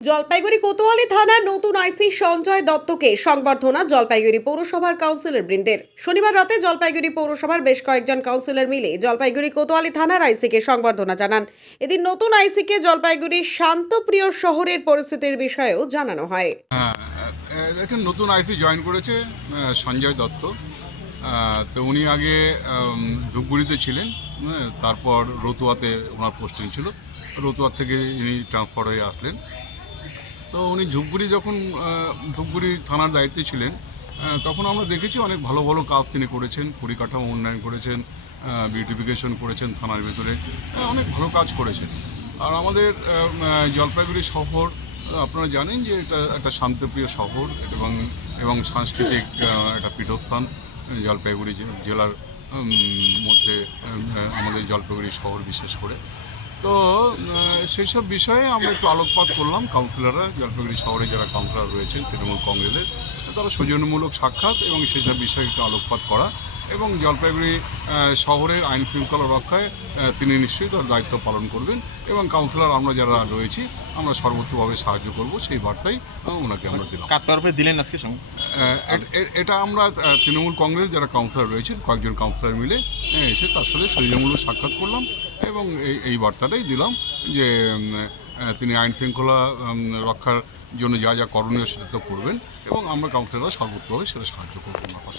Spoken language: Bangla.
জলপাইগুড়ি কোতোয়ালি থানার নতুন আইসি সঞ্জয় দত্তকে সংবর্ধনা জলপাইগুড়ি পৌরসভার কাউন্সিলর বৃন্দের। শনিবার রাতে জলপাইগুড়ি পৌরসভার বেশ কয়েকজন কাউন্সিলর মিলে জলপাইগুড়ি কোতোয়ালি থানার আইসিকে সংবর্ধনা জানান। এদিন নতুন আইসিকে জলপাইগুড়ি শান্তপ্রিয় শহরের পরিস্থিতির বিষয়েও জানানো হয়। হ্যাঁ দেখেন নতুন আইসি জয়েন করেছে সঞ্জয় দত্ত। তো উনি আগে ধূপগুড়িতে ছিলেন হ্যাঁ, তারপর রতুয়াতে ওনার পোস্টিং ছিল। রতুয়া থেকে ইনি ট্রান্সফার হয়ে আসলেন। তো উনি ধূপগুড়ি যখন ধূপগুড়ি থানার দায়িত্বে ছিলেন তখন আমরা দেখেছি অনেক ভালো ভালো কাজ তিনি করেছেন পরিকাঠামো উন্নয়ন করেছেন বিউটিফিকেশন করেছেন থানার ভেতরে অনেক ভালো কাজ করেছেন। আর আমাদের জলপাইগুড়ি শহর আপনারা জানেন যে এটা একটা শান্তপ্রিয় শহর এবং এবং সাংস্কৃতিক একটা পীঠস্থান জলপাইগুড়ি জেলার মধ্যে আমাদের জলপাইগুড়ি শহর বিশেষ করে। তো সেই সব বিষয়ে আমরা একটু আলোকপাত করলাম। কাউন্সিলররা জলপাইগুড়ি শহরে যারা কাউন্সিলর রয়েছেন, তৃণমূল কংগ্রেসের, তারা সৌজন্যমূলক সাক্ষাৎ এবং সেই সব বিষয়ে একটু আলোকপাত করা এবং জলপাইগুড়ি শহরের আইন শৃঙ্খলা রক্ষায় তিনি নিশ্চয়ই তার দায়িত্ব পালন করবেন এবং কাউন্সিলর আমরা যারা রয়েছি, আমরা সর্বোচ্চভাবে সাহায্য করব। সেই বার্তাই ওনাকে আমরা দিলাম। কার তরফে দিলেন আজকে সঙ্গ? এটা আমরা তৃণমূল কংগ্রেস যারা কাউন্সিলর রয়েছেন, কয়েকজন কাউন্সিলর মিলে এসে তার সাথে সৌজন্যমূলক সাক্ষাৎ করলাম এবং এই এই বার্তাটাই দিলাম যে তিনি আইন শৃঙ্খলা রক্ষার জন্য যা যা করণীয় সেটা তো করবেন এবং আমরা কাউন্সিলররা সর্বোত্তভাবে সেটা সাহায্য করব আমার।